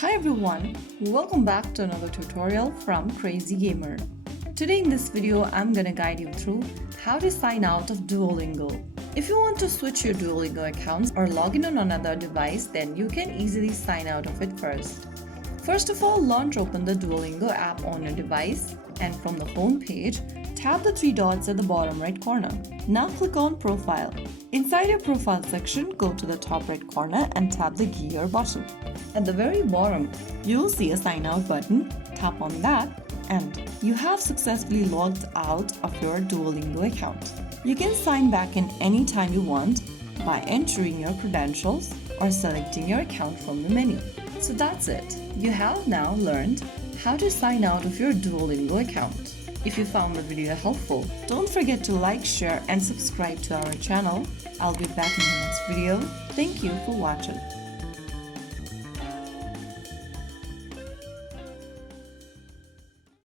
Hi everyone, welcome back to another tutorial from Crazy Gamer. Today in this video, I'm gonna guide you through how to sign out of Duolingo. If you want to switch your Duolingo accounts or log in on another device, then you can easily sign out of it first. First of all, launch open the Duolingo app on your device and from the home page, tap the three dots at the bottom right corner. Now click on Profile. Inside your profile section, go to the top right corner and tap the gear button. At the very bottom, you will see a sign out button. Tap on that and you have successfully logged out of your Duolingo account. You can sign back in any time you want by entering your credentials or selecting your account from the menu. So that's it. You have now learned how to sign out of your Duolingo account. If you found the video helpful, don't forget to like, share and subscribe to our channel. I'll be back in the next video. Thank you for watching.